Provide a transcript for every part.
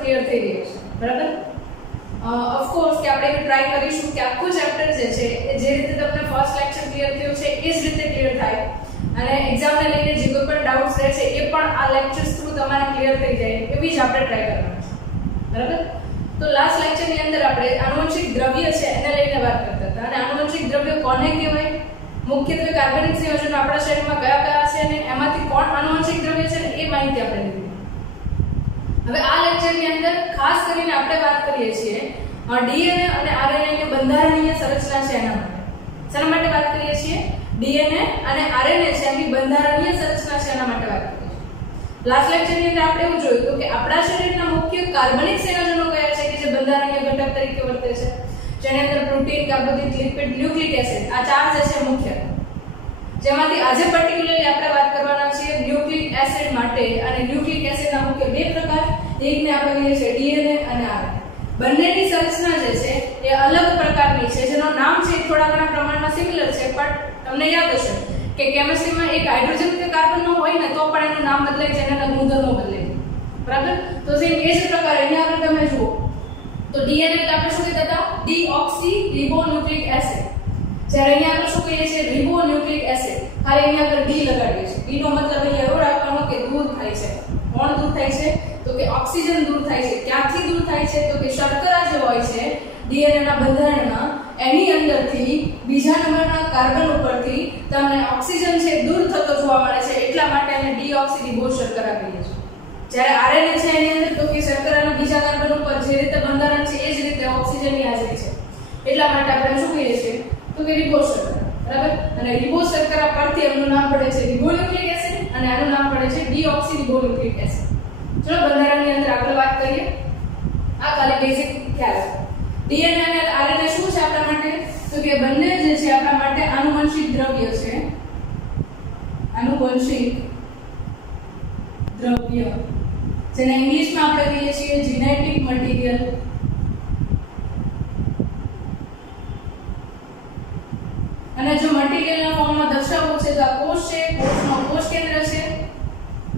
Clear થઈ ગઈ છે, બરાબર? ઓફ કોર્સ કે આપણે ટ્રાય કરીશું કે આખું ચેપ્ટર જે છે એ જે રીતે તમને ફર્સ્ટ લેક્ચર ક્લિયર થયું છે એ જ રીતે ક્લિયર થાય અને એક્ઝામને લઈને જે કોઈ પણ ડાઉટ્સ રહે છે એ પણ આ લેક્ચર્સ થ્રુ તમારે ક્લિયર થઈ જાય એવી જ આપણે ટ્રાય કરવાની છે, બરાબર? તો લાસ્ટ લેક્ચરની અંદર આપણે આનુવંશિક દ્રવ્ય છે એને લઈને વાત કરતા હતા અને આનુવંશિક દ્રવ્ય કોને કહેવાય, મુખ્યત્વે કાર્બનિક સંયોજનો આપણા શરીરમાં કયા કયા છે અને એમાંથી કોણ આનુવંશિક દ્રવ્ય છે ને એ માહિતી આપણે લીધી. હવે આ લેક્ચરની અંદર ખાસ કરીને આપણે વાત કરીએ છીએ ડીએનએ અને આરએનએ ની બંધારણીય સંરચના છે એના માટે. શેના માટે વાત કરીએ છીએ? ડીએનએ અને આરએનએ છે એની બંધારણીય સંરચના છે એના માટે વાત કરીએ છીએ. લાસ્ટ લેક્ચરની અંદર આપણે એવું જોયું કે આપણા શરીરના મુખ્ય કાર્બનિક સંયોજનો કયા છે કે જે બંધારણીય ઘટક તરીકે વર્તે છે, જેની અંદર પ્રોટીન, કાર્બોદિત, લિપિડ, ન્યુક્લિક એસિડ આ ચાર જે છે મુખ્ય, જેમાંથી આજે પર્ટિક્યુલરલી આપણે વાત કરવાના છીએ ન્યુક્લિક એસિડ માટે. અને ન્યુક્લિક એસિડના મુખ્ય બે પ્રકાર, એકને આપણે કહીએ છીએ ડીએનએ અને આરએનએ. બંનેની સંરચના જે છે એ અલગ પ્રકારની છે, જેનું નામ છે થોડા ઘણા પ્રમાણમાં સિમિલર છે, પણ તમને યાદ હશે કે કેમિસ્ટ્રીમાં એક હાઇડ્રોજન કે કાર્બનનો હોય ને તો પણ એનું નામ બદલાય છે, એના ગુણધર્મો બદલાય છે, બરાબર? તો સેમ એ જ પ્રકારે અહીંયા આગળ તમે જુઓ તો ડીએનએ એટલે આપણે શું કહેતા હતા? Deoxy ribonucleic acid. જ્યારે અહીંયા આગળ શું કહીએ છીએ? Ribonucleic acid. ખાલી અહીંયા આગળ ડી લગાડીએ છીએ. ડી નો મતલબ અહીંયા એવો રાખવાનો કે દૂર થાય છે. કોણ દૂર થાય છે? તો કે ઓક્સિજન દૂર થાય છે. ક્યાંથી દૂર થાય છે? તો કે શર્કરા જે હોય છે ડીએનએ ના બંધારણમાં એની અંદરથી બીજા નંબરના કાર્બન ઉપરથી તમને ઓક્સિજન છે દૂર થતો જોવા મળે છે, એટલા માટે એને ડીઓક્સીરિબો શર્કરા કહીએ છીએ. જ્યારે આરએનએ છે એની અંદર તો કે શર્કરાના બીજા કાર્બન ઉપર જે રીતે બંધારણ છે એ જ રીતે ઓક્સિજનની હાજરી છે, એટલા માટે આપણે શું કહીએ છીએ? તો કે રિબો શર્કરા, બરાબર? અને રિબો શર્કરા પરથી એનું નામ પડે છે રિબોન્યુક્લિક એસિડ અને આનું નામ પડે છે ડીઓક્સીરિબોન્યુક્લિક એસિડ. ચલો બંધારણની અંદર આગળ વાત કરીએ. આ ખાલી બેઝિક ખ્યાલ છે. ડીએનએ અને આરએનએ શું છે આપણા માટે? તો કે બંને જે છે આપણા માટે આનુવંશિક દ્રવ્ય છે. આનુવંશિક દ્રવ્ય જેને ઇંગ્લિશમાં આપણે કહીએ છીએ જેનેટિક મટીરીયલ. અને જો મટીરીયલના ફોર્મમાં દર્શાવવું છે તો આ કોષ છે, કોષનો કોષ કેન્દ્ર છે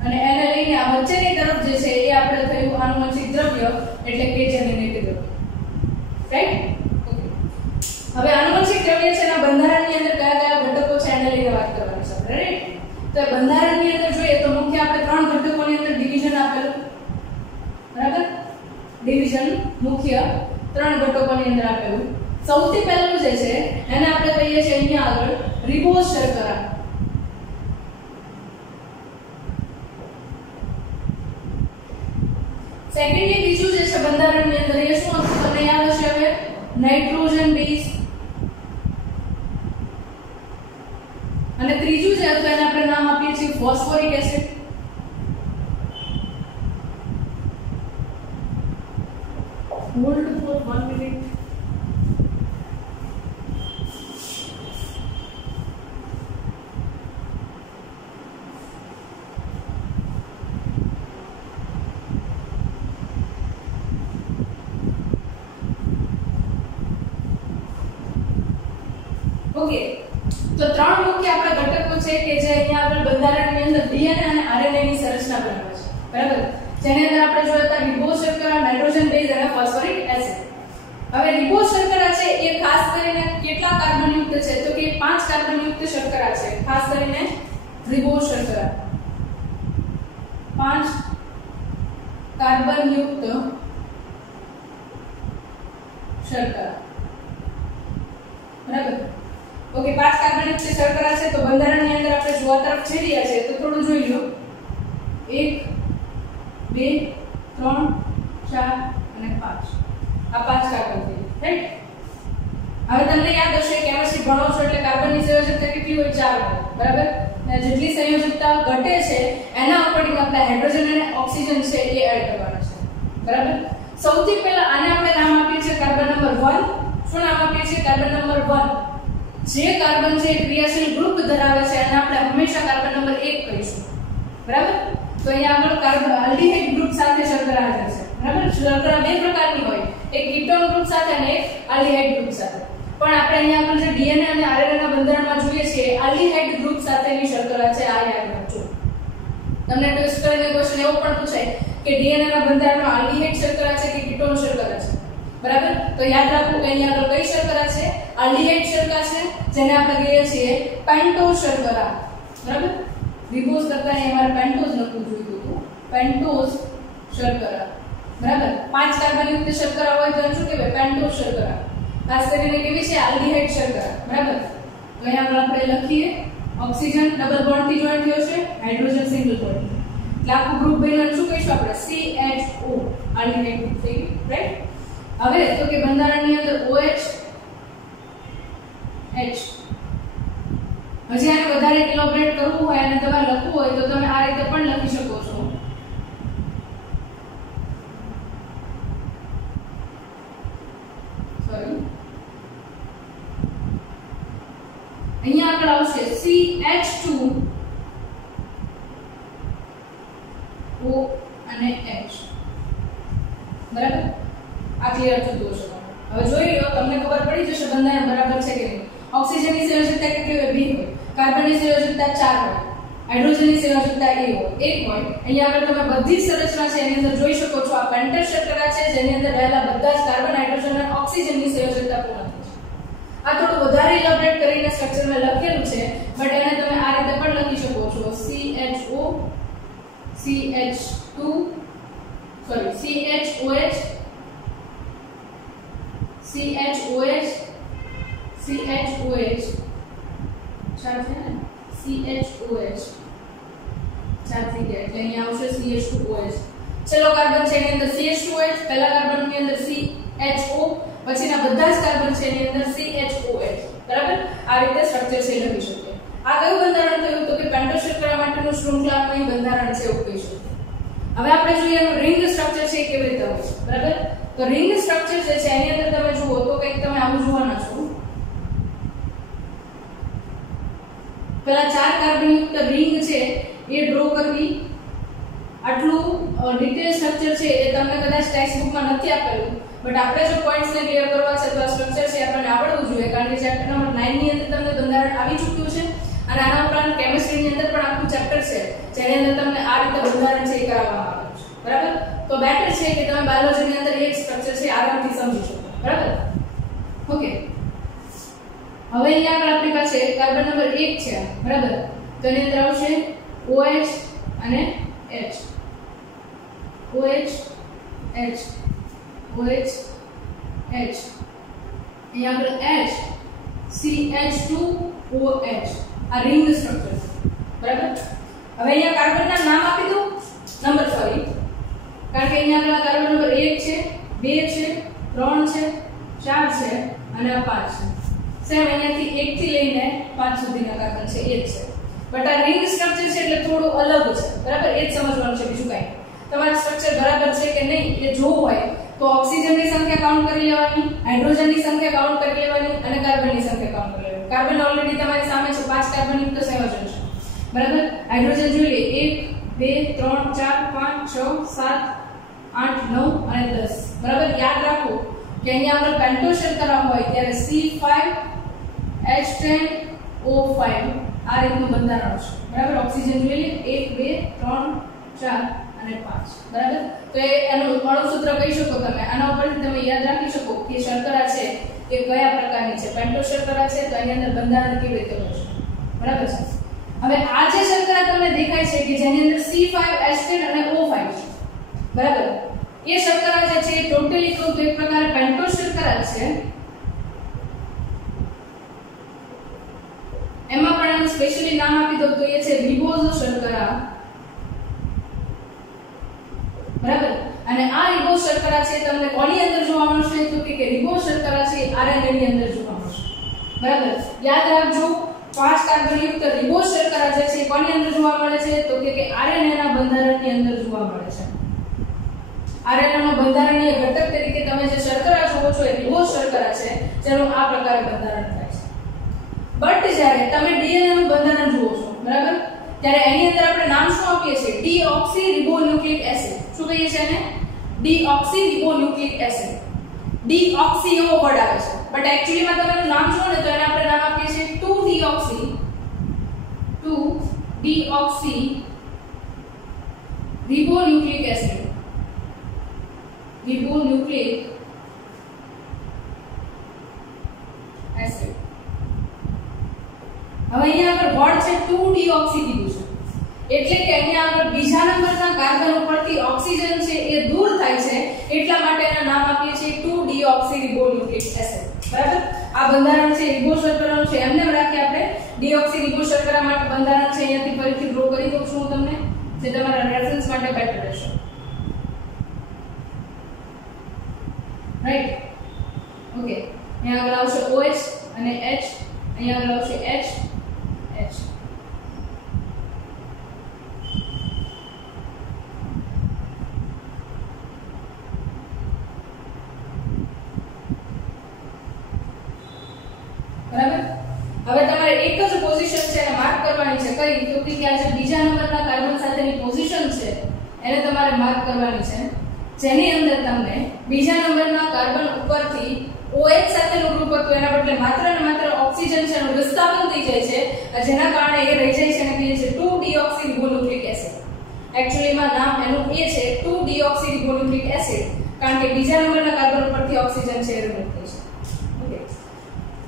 અને એને લઈને આ વચ્ચેની તરફ જે છે એ આપણે થયું આનુવંશિક દ્રવ્ય એટલે કે જેનેટિક દ્રવ્ય, રાઈટ? ઓકે. હવે આનુવંશિક દ્રવ્ય છે એના બંધારણની અંદર કયા કયા ઘટકો છે એને લઈને વાત કરવાની છે આપણે, રાઈટ? તો બંધારણની અંદર જોઈએ તો મુખ્ય આપણે ત્રણ ઘટકોની અંદર ડિવિઝન આપેલું, બરાબર? ડિવિઝન મુખ્ય ત્રણ ઘટકોની અંદર આપેલું. સૌથી પહેલું જે છે એને આપણે કહીએ છીએ અહીંયા આગળ રિબો શર્કરા. સેકન્ડલી બીજું જે છે બંધારણની અંદર એ શું હતું તમને યાદ હશે હવે? Nitrogen base. અને ત્રીજું જે હતું એને આપણે નામ આપીએ છીએ phosphoric acid. Hold for 1 minute. Okay, તો ત્રણ મુખ્ય આપણા ઘટકો છે કે જે અહીંયા આગળ બંધારણની અંદર ડીએનએ અને આરએનએ ની સંરચના બનાવે છે, બરાબર? જેની અંદર આપણે જોયા હતા રિબો શર્કરા, નાઇટ્રોજન બેઝ અને ફોસ્ફોરિક એસિડ. હવે રિબો શર્કરા છે એ ખાસ કરીને કેટલા કાર્બન યુક્ત છે? તો કે 5 કાર્બન યુક્ત શર્કરા છે. ખાસ કરીને રિબો શર્કરા 5 કાર્બન યુક્ત શર્કરા, બરાબર? ઓકે, 5 કાર્બન યુક્ત શર્કરા છે. તો બંધારણની અંદર આપણે જોવા તરફ જઈ રહ્યા છે તો થોડું જોઈ લો. 1 2 3 4 અને 5 આ 5 કાર્બન છે, રાઈટ? હવે તમને યાદ હશે કેમિસ્ટ્રી ભણો છો એટલે કાર્બનની સંયોજકતા કેટલી હોય? 4 હોય, બરાબર? અને જેટલી સંયોજકતા ઘટે છે એના અકોર્ડિંગ આપણે હાઇડ્રોજન અને ઓક્સિજન છે એ એડ કરવાના છે, બરાબર? સૌથી પહેલા આને આપણે નામ આપીએ છીએ કાર્બન નંબર 1. શું નામ આપીએ છીએ? Carbon number 1. જે કાર્બન છે ક્રિયાશીલ ગ્રુપ ધરાવે છે અને આપણે હંમેશા કાર્બન નંબર 1 કહીશું, બરાબર? તો અહીંયા આગળ કાર્બન આલ્ડીહાઇડ ગ્રુપ સાથે શર્કરા હાજર છે, બરાબર? શર્કરા બે પ્રકારની હોય, એક કીટોન ગ્રુપ સાથે અને એક આલ્ડીહાઇડ ગ્રુપ સાથે. પણ આપણે અહીંયા આગળ જે ડીએનએ અને આરએનએ ના બંધારણમાં જોઈએ છીએ આલ્ડીહાઇડ ગ્રુપ સાથેની શર્કરા છે. આ યાદ રાખજો. તમને ટેસ્ટ કરીને ક્વેશ્ચન એવો પણ પૂછાય કે ડીએનએ ના બંધારણમાં આલ્ડીહાઇડ શર્કરા છે કે કીટોન શર્કરા છે, બરાબર? તો યાદ રાખવું કે અહીંયા આગળ કઈ શર્કરા છે? આલ્ડીહાઇડ શર્કરા છે, જેને આપણે કહીએ છીએ પેન્ટોઝ શર્કરા, બરાબર? રિબોઝ કરતા અહીં અમારે પેન્ટોઝ લખવું જોઈતું હતું, પેન્ટોઝ શર્કરા, બરાબર? 5 કાર્બન યુક્ત શર્કરા હોય તો શું કહેવાય? પેન્ટોઝ શર્કરા. ખાસ કરીને કેવી છે? આલ્ડીહાઇડ શર્કરા, બરાબર? તો અહીંયા આગળ આપણે લખીએ ઓક્સિજન ડબલ બોન્ડ થી જોઈન્ટ થયો છે, હાઇડ્રોજન સિંગલ બોન્ડ. એટલે આખું ગ્રુપ બન્યું શું કહીશું આપણે? CHO, આલ્ડીહાઇડ ગ્રુપ થઈ ગયું, રાઈટ? હવે તો કે બંધારણની અંદર OH H. હજી આને વધારે ઇલોબરેટ કરવું હોય અને તમારે લખવું હોય તો તમે આ રીતે પણ લખી શકો છો. સોરી, અહીંયા આગળ આવશે CH2O અને H, બરાબર? આ ક્લિયર થતું હશે. હવે જોઈ લો, તમને ખબર પડી જશે બંધારણ બરાબર છે કે નહીં. ઓક્સિજનની સંયોજકતા કેટલી હોય? 2 હોય. કાર્બનની સંયોજકતા 4 હોય. હાઇડ્રોજનની સંયોજકતા 1 હોય. અહીંયા આગળ તમે બધી જ સંરચના છે એની અંદર જોઈ શકો છો. આ પેન્ટોઝ શર્કરા છે જેની અંદર રહેલા બધા જ કાર્બન, હાઇડ્રોજન અને ઓક્સિજનની સંયોજકતા પૂર્ણ થઈ છે. આ થોડું વધારે ઇલોબરેટ કરીને સ્ટ્રક્ચર મેં લખેલું છે, બટ એને તમે આ રીતે પણ લખી શકો છો. CHO CH2 sorry CHOH CHOH CHOH ચાર છે ને? CHOH ચાર થઈ ગયા એટલે અહીંયા આવશે CH2OH. છેલ્લો કાર્બન છે એની અંદર CH2OH, પહેલા કાર્બનની અંદર CHO, પછીના બધા જ કાર્બન છે એની અંદર CHOH, બરાબર? આ રીતે સ્ટ્રક્ચર છે લખી શકીએ. આ કયું બંધારણ થયું? તો કે પેન્ટોઝ શર્કરા માટેનું શૃંખલાનું બંધારણ છે એવું કહી શકીએ. હવે આપણે જોઈએ એનું રિંગ સ્ટ્રક્ચર છે કેવી રીતે હોય છે, બરાબર? તો રિંગ સ્ટ્રક્ચર જે છે એની અંદર તમે જુઓ તો કંઈક તમે આવું જોવાના છો. પેલા 4 કાર્બન યુક્ત રિંગ છે એ ડ્રો કરવી. આટલું ડિટેલ સ્ટ્રક્ચર છે એ તમને કદાચ ટેક્સ્ટ બુકમાં નથી આપેલું, બટ આપણે જો પોઈન્ટ્સને ક્લિયર કરવા છે તો આ સ્ટ્રક્ચર છે આપણને આવડવું જોઈએ, કારણ કે ચેપ્ટર નંબર 9 ની અંદર તમને બંધારણ આવી ચૂક્યું છે અને આના ઉપરાંત કેમિસ્ટ્રીની અંદર પણ આખું ચેપ્ટર છે જેની અંદર તમને આ રીતે બંધારણ છે એ કરાવવામાં આવ્યું છે, બરાબર? તો બેટર છે કે તમે બાયોલોજીની અંદર એક સ્ટ્રક્ચર છે આરામથી સમજી શકો, બરાબર? ઓકે, હવે અહીંયા આગળ આપણી પાસે કાર્બન નંબર 1 છે, બરાબર? તો એની અંદર આવશે OH અને H, OH H, OH H, અહીંયા આગળ H CH2OH. આ રિંગ સ્ટ્રક્ચર, બરાબર? હવે અહીંયા કાર્બનના નામ આપી દો, નંબર સોરી, કારણ કે અહીંયા આગળ કાર્બન નંબર 1 છે, 2 છે, 3 છે, 4 છે અને આ 5 છે. સેમ અહીંયાથી 1 થી લઈને 5 સુધીના કાર્બન છે એ જ છે, બટ આ રિંગ સ્ટ્રક્ચર છે એટલે થોડું અલગ છે, બરાબર? એ જ સમજવાનું છે, બીજું કાંઈ. તમારું સ્ટ્રક્ચર બરાબર છે કે નહીં એ જોવું હોય તો ઓક્સિજનની સંખ્યા કાઉન્ટ કરી લેવાની, હાઇડ્રોજનની સંખ્યા કાઉન્ટ કરી લેવાની અને કાર્બનની સંખ્યા કાઉન્ટ કરી લેવાની. કાર્બન ઓલરેડી તમારી સામે છે, 5 કાર્બન યુક્ત સંયોજન છે, બરાબર? હાઇડ્રોજન જોઈ લે 1 2 3 4 5 6 7 8 9 અને 10, બરાબર? યાદ રાખો કે અહીંયા આગળ પેન્ટોઝ શર્કરા હોય ત્યારે C5H10O5 આ રીતનું બંધારણ છે, બરાબર? ઓક્સિજન જોઈ લે 1 2 3 4 અને 5, બરાબર? તો એનું અણુસૂત્ર કહી શકો તમે. આના ઉપરથી તમે યાદ રાખી શકો કે શર્કરા છે એ કયા પ્રકારની છે. પેન્ટોઝ શર્કરા છે તો એની અંદર બંધારણ કેવી રીતે હોય છે, બરાબર છે? હવે આ જે શર્કરા તમને દેખાય છે કે જેની અંદર C5H10 અને O5 છે, બરાબર? એ શર્કરા જે છે ટોટલી કહું તો એક પ્રકારે પેન્ટોઝ શર્કરા છે. એમાં પણ આનું સ્પેશિયલી નામ આપી દો તો એ છે રિબોઝ શર્કરા, બરાબર? અને આ રિબોઝ શર્કરા છે તમને કોની અંદર જોવા મળશે તો કે રિબોઝ શર્કરા છે આરએનએ ની અંદર જોવા મળશે, બરાબર? યાદ રાખજો 5 કાર્બન યુક્ત રિબોઝ શર્કરા જે છે કોની અંદર જોવા મળે છે તો કે આરએનએ ના બંધારણની અંદર જોવા મળે છે. આરએનએ નો બંધારણીય ઘટક તરીકે તમે જે શર્કરા જોવો છો એ રિબોઝ શર્કરા છે જેનું આ પ્રકારે બંધારણ થાય છે. બટ જ્યારે તમે ડીએનએ નું બંધારણ જુઓ છો, બરાબર, ત્યારે એની અંદર આપણે નામ શું આપીએ છીએ? ડીઓક્સીરિબોન્યુક્લિક એસિડ. શું કહીએ છીએ એને? ડીઓક્સીરિબોન્યુક્લિક એસિડ. ડીઓક્સી એવો વર્ડ આવે છે, બટ એક્ચ્યુઅલી માં તમે નામ જુઓ ને તો એને આપણે નામ આપીએ છીએ 2-deoxy ribonucleic acid. ribonucleic acid. હવે અહીંયા આગળ વર્ડ છે 2-deoxyribonucleic એટલે કે અહીંયા આગળ બીજા નંબરના કાર્બન ઉપરથી ઓક્સિજન છે એ દૂર થાય છે એટલા માટે એના નામ આપીએ છીએ 2-deoxyribonucleic acid. બરાબર? આ બંધારણ છે રિબો શર્કરાનું છે એમને રાખી આપણે ડીઓક્સીરિબો શર્કરા માટે બંધારણ છે અહીંયાથી ફરીથી ડ્રો કરી દઉં છું હું તમને જે તમારા રેફરન્સ માટે બેટર રહેશે. રાઈટ? ઓકે, અહીંયા આગળ આવશે OH અને H, અહીંયા આગળ આવશે H H. બરાબર? હવે તમારે એક જ પોઝિશન છે એને માર્ક કરવાની છે. કઈ? તો કે આ જે બીજા નંબરના કાર્બન સાથેની પોઝિશન છે એને તમારે માર્ક કરવાની છે, જેની અંદર તમને બીજા નંબરના કાર્બન ઉપરથી OH સાથેનું ગ્રુપ હતું એના બદલે માત્ર ને માત્ર ઓક્સિજન છે એનું વિસ્થાપન થઈ જાય છે, જેના કારણે એ રહી જાય છે અને કહીએ છીએ 2-deoxyribonucleic acid. એકચ્યુઅલી માં નામ એનું એ છે 2-deoxyribonucleic acid કારણ કે બીજા નંબરના કાર્બન ઉપરથી ઓક્સિજન છે એ રિમૂવ થઈ છે. ઓકે,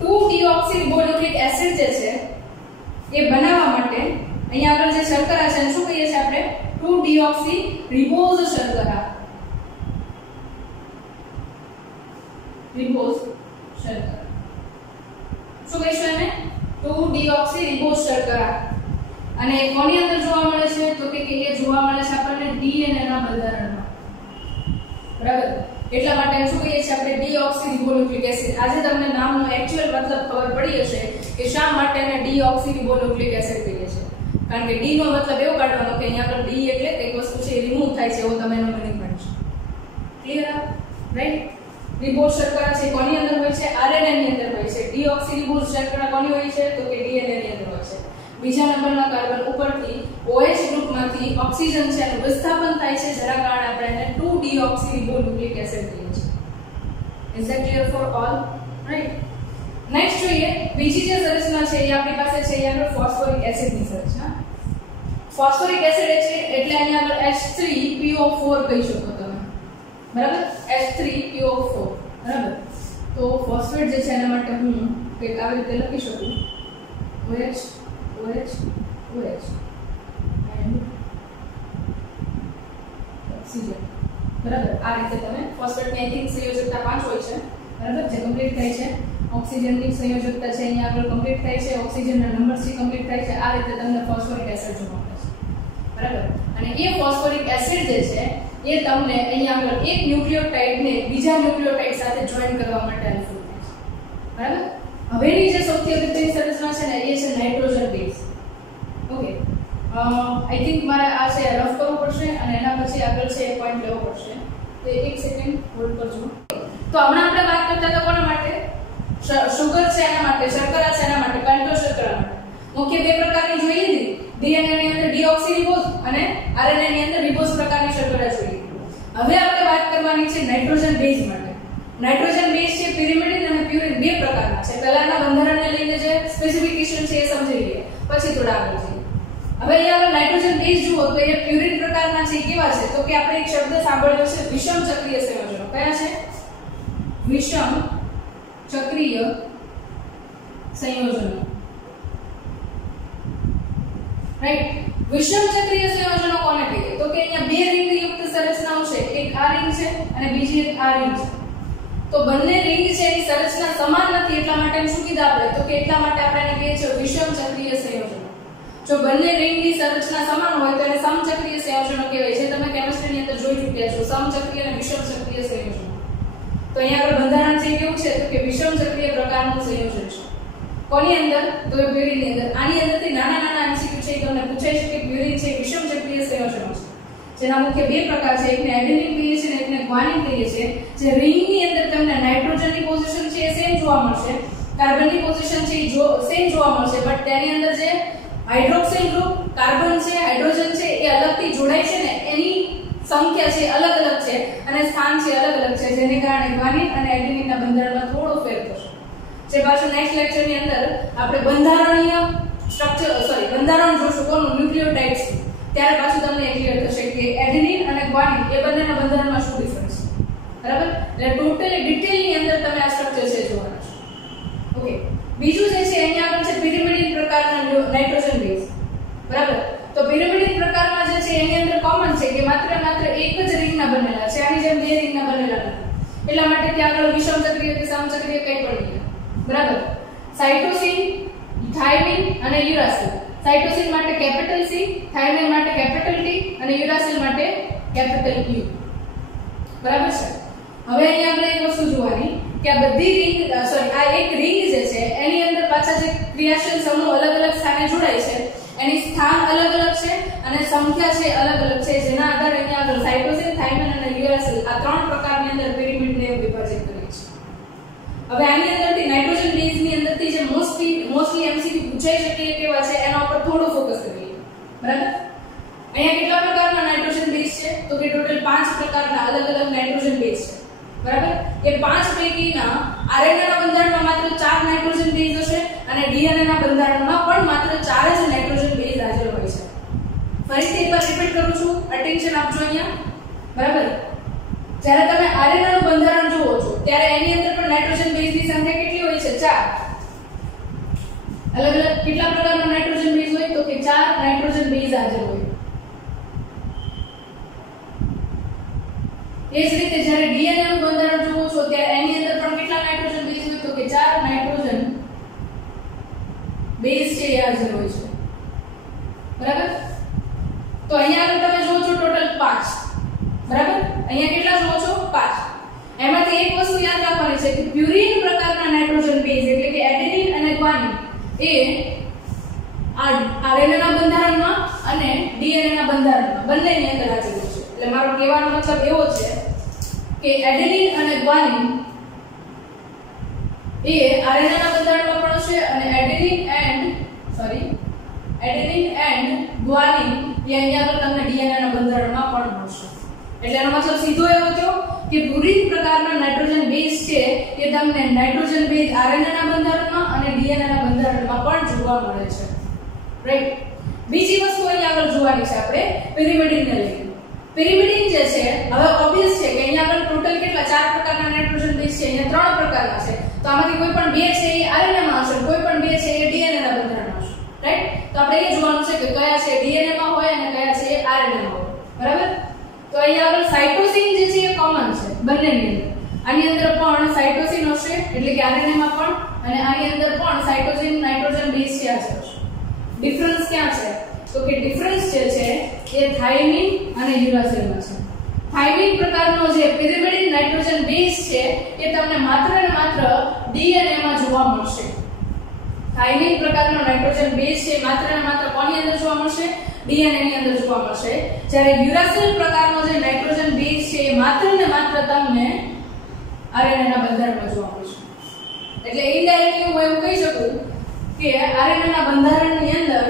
2-deoxyribonucleic acid જે છે એ બનાવવા માટે અહીંયા આગળ જે શર્કરા છે શું કહીએ છીએ આપણે? 2-deoxyribose શર્કરા. રિબોઝ શર્કરા શું કહીશું એને? 2-deoxyribose શર્કરા. અને કોની અંદર જોવા મળે છે? તો કે એ જોવા મળે છે આપણને DNA ના બંધારણમાં. બરાબર? એટલા માટે શું કહીએ છીએ આપણે? deoxyribonucleic acid. આજે તમને નામનો એક્ચ્યુઅલ મતલબ ખબર પડી હશે કે શા માટે એને deoxyribonucleic acid કહીએ છીએ. કારણ કે D નો મતલબ એવો કાઢવાનો કે અહીંયા આગળ D એટલે એક વસ્તુ છે રિમૂવ થાય છે એવો તમે એનો મીનિંગ કાઢશો. ક્લિયર? રાઈટ? રિબોઝ શર્કરા છે કોની અંદર હોય છે? RNA ની અંદર હોય છે. deoxyribose શર્કરા કોની હોય છે? તો કે DNA ની અંદર હોય છે. બીજા નંબરના કાર્બન ઉપરથી OH ગ્રુપમાંથી ઓક્સિજન છે એનું વિસ્થાપન થાય છે, જેના કારણે આપણે એને 2-deoxyribonucleic acid કહીએ છીએ. Is that clear for all? Right? Next જોઈએ બીજી જે સંરચના છે એ આપણી પાસે છે અહીંયા ફોસ્ફોરિક એસિડ ની સંરચના. ફોસ્ફોરિક એસિડ છે એટલે અહીંયા H3PO4 કહી શકો તમે. બરાબર? H3PO4. બરાબર? તો ફોસ્ફેટ જે છે એના માટે હું કંઈક આવી રીતે લખી શકું OH OH OH and oxygen. બરાબર? આ રીતે તમે ફોસ્ફેટની આઈ થિંક સંયોજકતા 5 હોય છે. બરાબર? જે કમ્પ્લીટ થાય છે. ઓક્સિજનની સંયોજકતા છે અહીંયા આગળ કમ્પ્લીટ થાય છે, ઓક્સિજનના નંબર્સથી કમ્પ્લીટ થાય છે. આ રીતે તમને ફોસ્ફોરિક એસિડ જોવા મળે છે. બરાબર? અને એ ફોસ્ફોરિક એસિડ જે છે એ તમને અહીંયા આગળ એક ન્યુક્લિયોટાઇડને બીજા ન્યુક્લિયોટાઇડ સાથે જોઈન કરવા માટે હેલ્પફુલ થાય છે. બરાબર? હવેની જે સૌથી અગત્યની સંરચના છે ને એ છે nitrogen base. Okay, I think મારે આ છે રફ કરવું પડશે અને એના પછી આગળ છે એક પોઈન્ટ લેવો પડશે. તો એક સેકન્ડ હોલ્ડ કરજો. તો હમણાં આપણે વાત કરતા હતા કોના માટે? શુગર છે એના માટે, શર્કરા છે એના માટે, પેન્ટોઝ શર્કરા માટે. મુખ્ય બે પ્રકારની જોઈ લીધી. DNA ની અંદર ડીઓક્સીરિબોઝ અને RNA ની અંદર રિબોઝ પ્રકારની શર્કરા જોઈ લીધી. હવે આપણે વાત કરવાની છે નાઇટ્રોજન બેઝ માટે. નાઇટ્રોજન બેઝ છે પિરિમિડિન અને પ્યુરિન બે પ્રકારના છે. પહેલાના બંધારણને લઈને જે સ્પેસિફિકેશન છે એ સમજી લઈએ, પછી થોડા આગળ જઈએ. હવે અહીંયા આગળ નાઇટ્રોજન બેઝ જુઓ તો એ પ્યુરિન પ્રકારના છે. કેવા છે? તો કે આપણે એક શબ્દ સાંભળ્યો છે વિષમ ચક્રીય સંયોજનો. કયા છે? વિષમ ચક્રીય સંયોજનો. રાઈટ? વિષમ ચક્રીય સંયોજનો કોને કહીએ? તો કે અહીંયા બે રિંગ યુક્ત સંરચનાઓ છે. એક આ રિંગ છે અને બીજી એક આ રિંગ છે. તો બંને રિંગ છે એની સંરચના સમાન નથી એટલા માટે શું કીધું આપણે? તો કે એટલા માટે આપણે એને કહીએ છીએ વિષમ ચક્રીય સંયોજનો. જો બંને રિંગની સંરચના સમાન હોય તો એને સમચક્રીય સંયોજનો કહેવાય છે. તમે કેમિસ્ટ્રીની અંદર જોઈ ચૂક્યા છો સમચક્રીય અને વિષમ ચક્રીય સંયોજનો. તો અહીંયા આગળ બંધારણ છે કેવું છે? તો કે વિષમ ચક્રીય પ્રકારનું સંયોજન છે. કોની અંદર? તો કે પ્યુરિનની અંદર. આની અંદરથી નાના નાના એમસીક્યુ છે તમને પૂછાય છે કે પ્યુરિન છે વિષમ ચક્રીય સંયોજનો છે, જેના મુખ્ય બે પ્રકાર છે. એકને એડેનિન કહીએ છીએ અને એકને ગ્વાનિન કહીએ છીએ. જે રિંગની અંદર તમને નાઇટ્રોજનની પોઝિશન છે એ સેમ જોવા મળશે, કાર્બનની પોઝિશન છે એ સેમ જોવા મળશે, બટ તેની અંદર જે હાઇડ્રોક્સિલ ગ્રુપ, કાર્બન છે, હાઇડ્રોજન છે એ અલગથી જોડાય છે ને એની સંખ્યા છે અલગ અલગ છે અને સ્થાન છે અલગ અલગ છે, જેને કારણે ગ્વાનિન અને એડેનિનના બંધારણમાં થોડો ફેર થશે. જે પાછું નેક્સ્ટ લેક્ચરની અંદર આપણે બંધારણીય બંધારણ જોશું કોનું? ન્યુક્લિયોટાઇડ્સ. ત્યારે પાછું તમને ક્લિયર થશે કે એડેનિન અને ગ્વાનિન એ બંનેના બંધારણમાં શું ડિફરન્સ છે. બરાબર. એટલે ટોટલી ડિટેલની અંદર તમે આ સ્ટ્રક્ચર છે જોવાનું છે. ઓકે, બીજું જે છે અહીંયા આગળ છે પિરામિડિન પ્રકારના નાઇટ્રોજન બેઝ. બરાબર. તો પિરામિડિન પ્રકારમાં જે છે એની અંદર કોમન છે કે માત્ર એક જ રિંગના બનેલા છે, આની જેમ બે રિંગના બનેલા નથી. એટલા માટે ત્યાં આગળ વિષમ ચક્રીય કે સમચક્રીય કંઈ પણ નહીં. બરાબર. સાઇટોસિન, થાઇમિન અને યુરાસિલ. સાઇટોસિન માટે કેપિટલ સી, થાઇમિન માટે કેપિટલ ટી અને યુરાસિલ માટે કેપિટલ યુ. બરાબર છે. હવે અહીંયા આપણે એક વસ્તુ જોવાની કે આ બધી રિંગ આ એક રિંગ જે છે એની અંદર પાછા જે ક્રિયાશીલ સમૂહ અલગ-અલગ સ્થાને જોડાય છે એની સ્થાન અલગ-અલગ છે અને સંખ્યા છે અલગ-અલગ છે, જેના આધારે અહીંયા આગળ સાઇટોસિન, થાઇમિન અને યુરાસિલ આ ત્રણ પ્રકારની અંદર પિરામિડને વિભાજિત કરી છે. હવે આની અંદરથી નાઇટ્રોજન બેઝની અંદરથી જે મોસ્ટલી એમસીક્યુ પૂછાઈ શકે કેવા છે એના ઉપર થોડું ફોકસ કરીએ. બરાબર. અહીંયા કેટલા પ્રકારના નાઇટ્રોજન બેઝ છે? તો કે ટોટલ 5 પ્રકારના અલગ-અલગ નાઇટ્રોજન બેઝ છે. બરાબર. એ 5 પૈકીના આરએનએ ના બંધારણમાં માત્ર 4 નાઇટ્રોજન બેઝ હશે અને ડીએનએ ના બંધારણમાં પણ માત્ર 4 જ નાઇટ્રોજન બેઝ હાજર હોય છે. ફરીથી એકવાર રિપીટ કરું છું, અટેન્શન આપજો અહીંયા. બરાબર. જ્યારે તમે આરએનએ નું બંધારણ જુઓ છો ત્યારે એની અંદર પણ નાઇટ્રોજન બેઝની સંખ્યા કેટલી હોય છે? 4. અલગ-અલગ કેટલા પ્રકારના નાઇટ્રોજન બેઝ હોય? તો કે 4 નાઇટ્રોજન બેઝ હાજર હોય. એ જ રીતે જ્યારે ડીએનએ નું બંધારણ જુઓ છો ત્યારે એની અંદર પણ કેટલા નાઇટ્રોજન બેઝ હોય? તો કે 4 નાઇટ્રોજન બેઝ છે એ હાજર હોય છે. બરાબર. તો અહીંયા આગળ તમે જુઓ છો ટોટલ 5. બરાબર. અહીંયા કેટલા જુઓ છો? 5. એમાંથી એક વસ્તુ યાદ રાખવાની છે કે પ્યુરિન પ્રકારના નાઇટ્રોજન બેઝ એટલે કે એડેનિન અને ગ્વાનિન એ આરએનએ ના બંધારણમાં અને ડીએનએ ના બંધારણમાં બંનેની અંદર હાજર છે. એટલે મારો કહેવાનો મતલબ એવો છે કે એડેનિન અને ગ્વાનિન એ આરએનએ ના બંધારણમાં પણ હશે અને એડેનિન એન્ડ ગ્વાનિન એ અહીંયા આગળ તમને ડીએનએ ના બંધારણમાં પણ મળશે. એટલે એનો મતલબ સીધો એવો થયો કે પ્યુરિન પ્રકારના નાઇટ્રોજન બેઝ છે એ તમને નાઇટ્રોજન બેઝ આરએનએ ના બંધારણમાં અને ડીએનએ ના બંધારણમાં પણ જોવા મળે છે. રાઈટ. બીજી વસ્તુ અહીં આગળ જોવાની છે આપણે પિરિમિડિનને લઈને. પિરિમિડિન જે છે હવે ઓબ્વિયસ છે કે અહીંયા આગળ ટોટલ કેટલા 4 પ્રકારના નાઇટ્રોજન બેઝ છે, અહીંયા 3 પ્રકારના છે. તો આમાંથી કોઈ પણ 2 છે એ આરએનએ માં હશે, કોઈ પણ 2 છે એ ડીએનએ ના બંધારણમાં હશે. રાઈટ. તો આપણે એ જોવાનું છે કે કયા છે ડીએનએ માં હોય અને કયા છે આરએનએ માં હોય. બરાબર. તો અહીંયા આગળ સાઇટોસિન જે છે એ કોમન છે બંનેની અંદર. આની અંદર પણ સાઇટોસિન હશે એટલે કે આરએનએ માં પણ અને આની અંદર પણ સાઇટોસિન નાઇટ્રોજન બેઝ છે હશે. ડિફરન્સ ક્યાં છે? તો કે ડિફરન્સ જે છે એ થાઇમિન અને યુરાસિલમાં છે. થાઇમિન પ્રકારનો જે પિરિમિડિન નાઇટ્રોજન બેઝ છે એ તમને માત્ર ને માત્ર ડીએનએ માં જોવા મળશે. થાઇમિન પ્રકારનો નાઇટ્રોજન બેઝ છે માત્ર ને માત્ર કોની અંદર જોવા મળશે? ડીએનએ ની અંદર જોવા મળશે. જ્યારે યુરાસિલ પ્રકારનો જે નાઇટ્રોજન બેઝ છે એ માત્ર ને માત્ર તમને આરએનએ ના બંધારણમાં જોવા મળશે. એટલે ઇનડાયરેક્ટલી હું એવું કહી શકું કે આરએનએ ના બંધારણની અંદર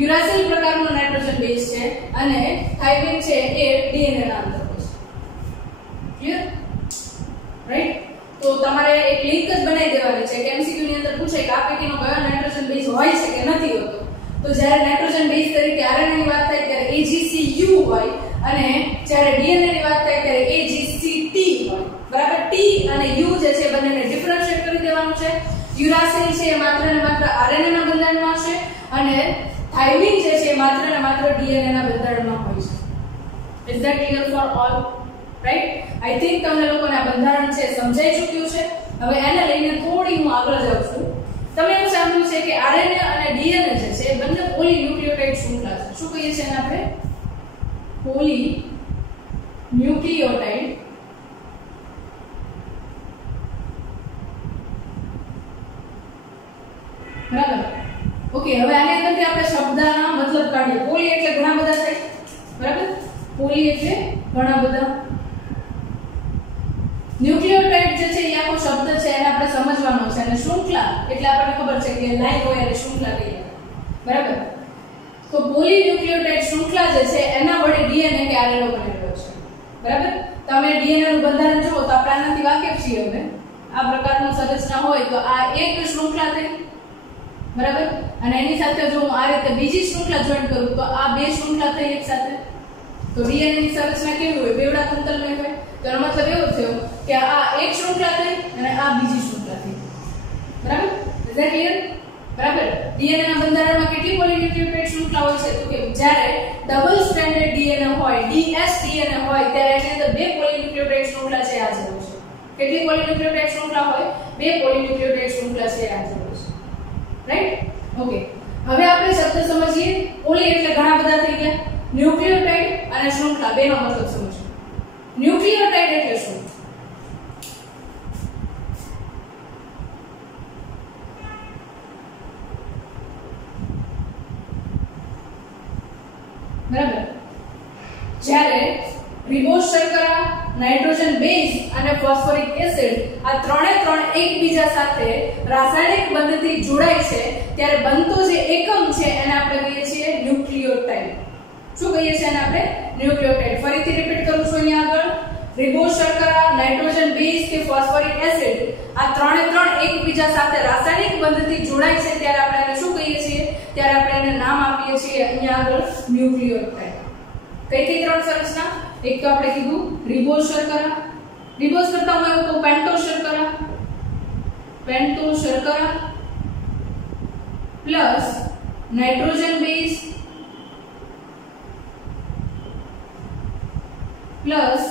યુરાસિલ પ્રકારનો નાઇટ્રોજન બેઝ છે અને થાઇમિન છે એ ડીએનએ ના અંદર હોય છે. ક્લિયર? રાઈટ. તો તમારે એક લિંક જ બનાવી દેવાની છે કે એમસીક્યુ ની અંદર પૂછે કે આ પૈકીનો કયો નાઇટ્રોજન બેઝ હોય છે કે નથી હોતો. તો જ્યારે નાઇટ્રોજન બેઝ તરીકે આરએનએ ની વાત થાય ત્યારે AGCU હોય અને જ્યારે ડીએનએ ની વાત થાય ત્યારે AGCT હોય. બરાબર. ટી અને યુ જે છે બંનેને ડિફરન્શિએટ કરી દેવાનું છે. યુરાસિલ છે માત્ર ને માત્ર આરએનએ ના બંધારણમાં હશે અને થાઇમિન જે છે માત્ર ને માત્ર ડીએનએ ના બંધારણમાં હોય છે. Is that clear for all? Right. I think તમને લોકોને આ બંધારણ છે સમજાઈ ચૂક્યું છે. હવે એને લઈને થોડી હું આગળ જાઉં છું. તમે એવું સાંભળ્યું છે કે આરએનએ અને ડીએનએ જે છે બંને પોલીન્યુક્લિયોટાઇડ શૃંખલા છે. શું કહીએ છીએ આપણે? પોલીન્યુક્લિયોટાઇડ બરાબર. ઓકે. હવે આની અંદરથી આપણે શબ્દના મતલબ કાઢીએ. પોલી એટલે ઘણા બધા થાય. બરાબર. પોલી એટલે ઘણા બધા. ન્યુક્લિયોટાઇડ જે છે એ આખો શબ્દ છે એને આપણે સમજવાનો છે અને શૃંખલા એટલે આપણને ખબર છે કે લાઈન હોય એટલે શૃંખલા કહીએ. બરાબર. તો પોલીન્યુક્લિયોટાઇડ શૃંખલા જે છે એના વડે ડીએનએ કે આરએનએ બનેલો છે. બરાબર. તમે ડીએનએ નું બંધારણ જુઓ તો આપણે આનાથી વાકેફ છીએ. હવે આ પ્રકારનું સંરચના હોય તો આ એક શૃંખલા થઈ. બરાબર. અને એની સાથે જો હું આ રીતે બીજી શૃંખલા જોઈન કરું તો આ બે શૃંખલા થઈ એક સાથે. તો ડીએનએ ની સંરચના કેવી હોય? બેવડા કુંતલમય હોય. તો એનો મતલબ એવો થયો કે આ એક શૃંખલા થઈ અને આ બીજી શૃંખલા થઈ. બરાબર? Is that clear? બરાબર? ડીએનએ ના બંધારણમાં કેટલી પોલીન્યુક્લિયોટાઇડ શૃંખલા હોય છે? તો કે જ્યારે ડબલ સ્ટ્રેન્ડેડ ડીએનએ હોય, ડીએસ ડીએનએ હોય, ત્યારે એની અંદર બે પોલીન્યુક્લિયોટાઇડ શૃંખલા છે હાજર હોય છે. કેટલી પોલીન્યુક્લિયોટાઇડ શૃંખલા હોય? બે પોલીન્યુક્લિયોટાઇડ શૃંખલા છે હાજર હોય છે. રાઈટ? ઓકે. હવે આપણે શબ્દ સમજીએ. પોલી એટલે ઘણા બધા થઈ ગયા. ન્યુક્લિયોટાઇડ અને શૃંખલા બેનો મતલબ સમજો. ન્યુક્લિયોટાઇડ એટલે શું? બરાબર? જ્યારે રિબોઝ શર્કરા, નાઇટ્રોજન બેઝ અને ફોસ્ફોરિક એસિડ આ ત્રણ એકબીજા સાથે રાસાયણિક બંધથી જોડાય છે ત્યારે બનતો જે એકમ છે એને આપણે કહીએ છીએ ન્યુક્લિયોટાઇડ. શું કહીએ છીએ એને આપણે? ન્યુક્લિયોટાઇડ. ફરીથી રિપીટ કરું છું અહીંયા આગળ. રિબોઝ શર્કરા, નાઇટ્રોજન બેઝ કે ફોસ્ફોરિક એસિડ આ ત્રણ એકબીજા સાથે રાસાયણિક બંધથી જોડાય છે ત્યારે આપણે એને શું કહીએ છીએ? ત્યારે આપણે એને નામ આપીએ છીએ અહીંયા આગળ ન્યુક્લિયોટાઇડ. કઈ ત્રણ સંરચના? એક તો આપણે કીધું રિબોઝ શર્કરા. રિબોઝ કરતા હું એવું કહું પેન્ટોઝ શર્કરા. પેન્ટોઝ શર્કરા plus nitrogen base plus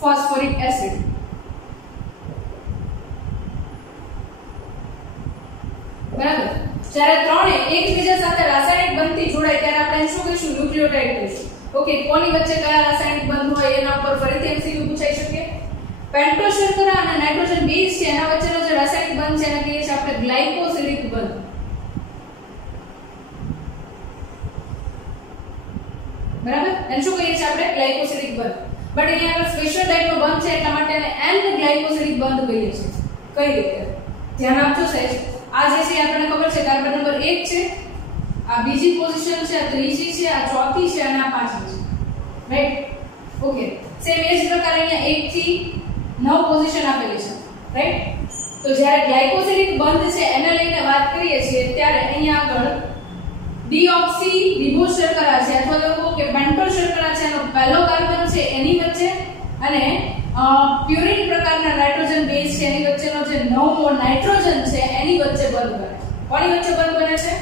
phosphoric acid. બરાબર? જ્યારે ત્રણે એકબીજા સાથે રાસાયણિક બંધથી જોડાય ત્યારે આપણે શું કહીશું? ન્યુક્લિયોટાઇડ કહીશું. ઓકે. કોની વચ્ચે કયા રાસાયણિક બંધ હોય એના ઉપર ફરીથી એમસીક્યુ પૂછાઈ શકે. પેન્ટોઝ શર્કરા અને નાઇટ્રોજન બેઝ છે એના વચ્ચેનો જે રાસાયણિક બંધ છે એને કહીએ છીએ આપણે ગ્લાયકોસિલિક બંધ. બરાબર? એને શું કહીએ છીએ આપણે? ગ્લાયકોસિલિક બંધ. બટ અહીંયા આગળ સ્પેશિયલ ટાઈપનો બંધ છે એટલા માટે એને એન ગ્લાયકોસિલિક બંધ કહીએ છીએ. કઈ રીતે? ધ્યાન આપજો સાહેબ. આ જે છે આપણને ખબર છે કાર્બન નંબર 1 છે, આ બીજી પોઝિશન છે, આ ત્રીજી છે, આ ચોથી છે અને આ પાંચમી છે. રાઈટ? ઓકે. સેમ એ જ પ્રકારે અહીંયા 1 થી 9 પોઝિશન આપેલી છે. રાઈટ? તો જ્યારે ગ્લાયકોસિલિક બંધ છે એને લઈને વાત કરીએ છીએ ત્યારે અહીંયા આગળ ડીઓક્સી રિબોઝ શર્કરા છે અથવા તો કે પેન્ટોઝ શર્કરા છે એનો પહેલો કાર્બન છે એની વચ્ચે અને પ્યુરિન પ્રકારના નાઇટ્રોજન બેઝ છે એની વચ્ચેનો જે નવમો નાઇટ્રોજન છે એની વચ્ચે બંધ બને છે. કોની વચ્ચે બંધ બને છે?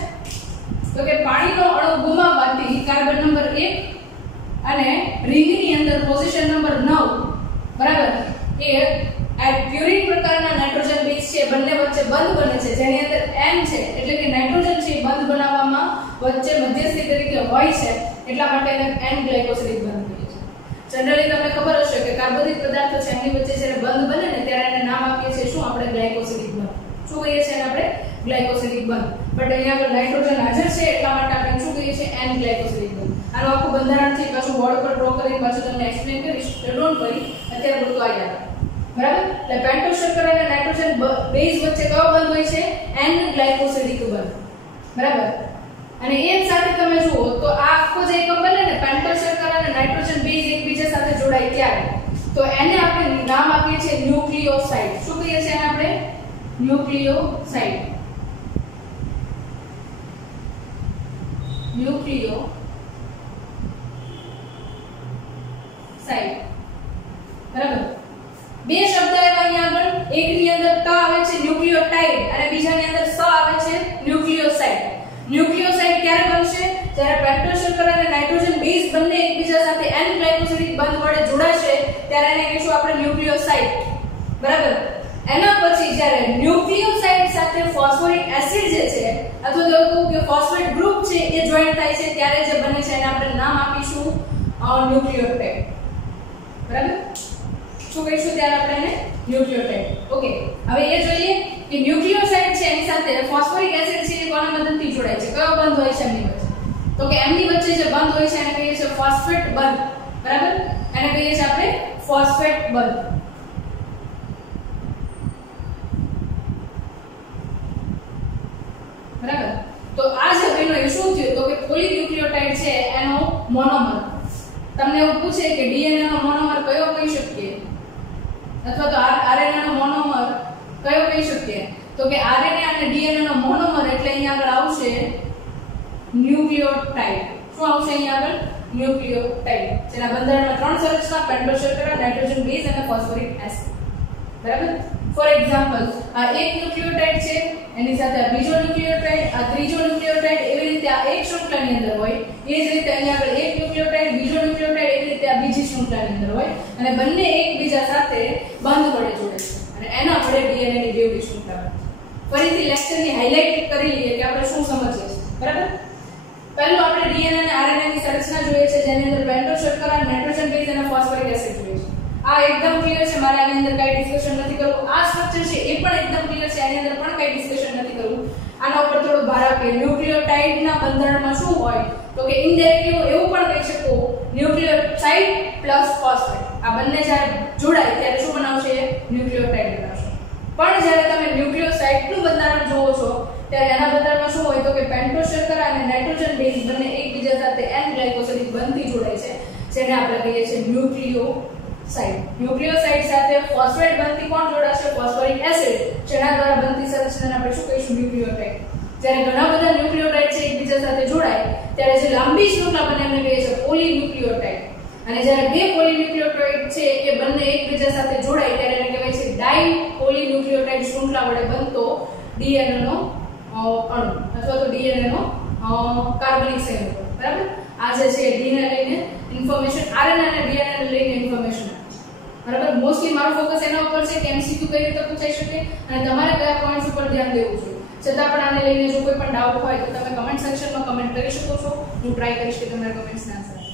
તો કે પાણીનો અણુ ગુમાવવાથી કાર્બન નંબર 1 અને રિંગની અંદર પોઝિશન નંબર 9 બરાબર એ પ્યુરિન પ્રકારના નાઇટ્રોજન બેઝ છે બંને વચ્ચે બંધ બને છે જેની અંદર N છે એટલે કે નાઇટ્રોજન છે બંધ બનાવવામાં વચ્ચે મધ્યસ્થી તરીકે હોય છે એટલા માટે એને N ગ્લાયકોસિલિક બંધ કહીએ છીએ. જનરલી તમને ખબર હશે કે કાર્બોદિત પદાર્થો છે એની વચ્ચે જ્યારે બંધ બને ને ત્યારે એને નામ આપીએ છીએ શું? આપણે ગ્લાયકોસિલિક બંધ. શું કહીએ છીએ આપણે? ગ્લાયકોસિલિક બંધ. બટ અહીંયા આગળ નાઇટ્રોજન હાજર છે એટલા માટે આપણે શું કહીએ છીએ? N ગ્લાયકોસિલિક બંધ. આનું આખું બંધારણથી પાછું બોર્ડ પર ડ્રો કરીને પાછું તમને એક્સપ્લેન કરીશ. ડોન્ટ વરી, અત્યારે પૂરતું આ યાદ રાખો. બરાબર? એટલે પેન્ટોઝ શર્કરા અને નાઇટ્રોજન બેઝ વચ્ચે કયો બંધ હોય છે? N ગ્લાયકોસિલિક બંધ. બરાબર? અને એ સાથે તમે જુઓ તો આ આખો જે એકમ બને ને પેન્ટોઝ શર્કરા અને નાઇટ્રોજન બેઝ એકબીજા સાથે જોડાય ત્યારે તો એને આપણે નામ આપીએ છીએ ન્યુક્લિયોસાઇડ. શું કહીએ છીએ એને આપણે? ન્યુક્લિયોસાઇડ. ન્યુક્લિયોસાઇડ. બરાબર? બે શબ્દ એવા અહીંયા આગળ એકની અંદર ત આવે છે ન્યુક્લિયોટાઇડ અને બીજાની અંદર સ આવે છે ન્યુક્લિયોસાઇડ. ન્યુક્લિયોસાઇડ ક્યારે બનશે? જ્યારે પેન્ટોઝ શર્કરા અને નાઇટ્રોજન બેઝ બંને એકબીજા સાથે N ગ્લાયકોસિલિક બંધ વડે જોડાશે ત્યારે એને કહીશું આપણે ન્યુક્લિયોસાઇડ. બરાબર? એના પછી જ્યારે ન્યુક્લિયોસાઇડ સાથે ફોસ્ફોરિક એસિડ જે છે અથવા તો કહું કે ફોસ્ફેટ ગ્રુપ છે એ જોઈન્ટ થાય છે ત્યારે જે બને છે એને આપણે નામ આપીશું ન્યુક્લિયોટાઇડ. બરાબર? શું કહીશું ત્યારે આપણે એને? ન્યુક્લિયોટાઇડ. ઓકે. હવે એ જોઈએ કે ન્યુક્લિયોસાઇડ છે એની સાથે ફોસ્ફોરિક એસિડ છે એ કોના મદદથી જોડાય છે? કયો બંધ હોય છે એમની વચ્ચે? તો કે એમની વચ્ચે જે બંધ હોય છે એને કહીએ છીએ ફોસ્ફેટ બંધ. બરાબર? એને કહીએ છીએ આપણે ફોસ્ફેટ બંધ. બરાબર? તો આ જે બેનો એ શું થયું તો કે પોલીન્યુક્લિયોટાઇડ છે એનો મોનોમર. તમને એવું પૂછે કે ડીએનએ નો મોનોમર કયો કહી શકીએ અથવા તો આરએનએ નો મોનોમર કયો કહી શકીએ તો કે આરએનએ અને ડીએનએ નો મોનોમર એટલે અહીંયા આગળ આવશે ન્યુક્લિયોટાઇડ. શું આવશે અહીંયા આગળ? ન્યુક્લિયોટાઇડ, જેના બંધારણમાં ત્રણ સંરચના પેન્ટોઝ શર્કરા, નાઇટ્રોજન બેઝ અને ફોસ્ફોરિક એસિડ. બરાબર. ફોર એક્ઝામ્પલ, આ એક ન્યુક્લિયોટાઇડ છે, એની સાથે આ બીજો ન્યુક્લિયોટાઇડ, આ ત્રીજો ન્યુક્લિયોટાઇડ, એવી રીતે આ એક શૃંખલાની અંદર હોય. એ જ રીતે અહીંયા આગળ એક ન્યુક્લિયોટાઇડ, બીજો ન્યુક્લિયોટાઇડ, એવી રીતે આ બીજી શૃંખલાની અંદર હોય અને બંને એકબીજા સાથે બંધ વડે જોડે છે અને એના વડે ડીએનએ ની બેવડી શૃંખલા બને છે. ફરીથી લેક્ચરની હાઇલાઇટ કરી લઈએ કે આપણે શું સમજીએ છીએ. બરાબર. પહેલું આપણે ડીએનએ અને આરએનએ ની સંરચના જોઈએ છે, જેની અંદર પેન્ટોઝ શર્કરા, નાઇટ્રોજન બેઝ અને ફોસ્ફોરિક એસિડ જોઈએ છે. આ એકદમ ક્લિયર છે, મારે આની અંદર કઈ ડિસ્કશન નથી કરવું. આ સ્ટ્રક્ચર છે એ પણ એકદમ ક્લિયર છે, આની અંદર પણ કઈ ડિસ્કશન નથી કરવું. આના ઉપર થોડું ભાર આપીએ. ન્યુક્લિયોટાઇડ ના બંધારણમાં શું હોય તો કે ઇનડાયરેક્ટલી એવું પણ કહી શકો ન્યુક્લિયોસાઇડ પ્લસ ફોસ્ફેટ. આ બંને જ્યારે જોડાય ત્યારે શું બનાવશે? ન્યુક્લિયોટાઇડ બનાવશે. પણ જ્યારે તમે ન્યુક્લિયોસાઇડ નું બંધારણ જોવો છો ત્યારે એના બંધારણમાં શું હોય તો કે પેન્ટોઝ શર્કરા અને નાઇટ્રોજન બેઝ બંને એકબીજા સાથે એન ગ્લાયકોસિડિક બંધથી જોડાય છે, જેને આપણે કહીએ છીએ ન્યુક્લિયોસાઇડ. ન્યુક્લિયોસાઇડ સાથે ફોસ્ફેટ બંધથી કોણ જોડાશે? ફોસ્ફોરિક એસિડ, જેના દ્વારા બનતી સંરચનાને આપણે શું કહીશું? ન્યુક્લિયોટાઇડ. જ્યારે ઘણા બધા ન્યુક્લિયોટાઇડ છે એકબીજા સાથે જોડાય ત્યારે જે લાંબી શૃંખલા બને એમને કહીએ છીએ પોલીન્યુક્લિયોટાઇડ. અને જ્યારે બે પોલીન્યુક્લિયોટાઇડ છે એ બંને એકબીજા સાથે જોડાય ત્યારે એને કહેવાય છે ડાઈ પોલીન્યુક્લિયોટાઇડ શૃંખલા વડે બનતો ડીએનએ નો અણુ અથવા તો ડીએનએ નો કાર્બનિક સંયુક્ત. બરાબર. આ જે છે ડીએનએ લઈને ઇન્ફોર્મેશન, આરએનએ અને ડીએનએ લઈને ઇન્ફોર્મેશન આપે છે. બરાબર. મોસ્ટલી મારો ફોકસ એના ઉપર છે કે એમસીક્યુ કઈ રીતે પૂછાઈ શકે અને તમારે કયા પોઈન્ટ્સ ઉપર ધ્યાન દેવું જોઈએ. છતાં પણ આને લઈને જો કોઈ પણ ડાઉટ હોય તો તમે કમેન્ટ સેક્શનમાં કમેન્ટ કરી શકો છો. હું ટ્રાય કરીશ કે તમારા કમેન્ટ્સને આન્સર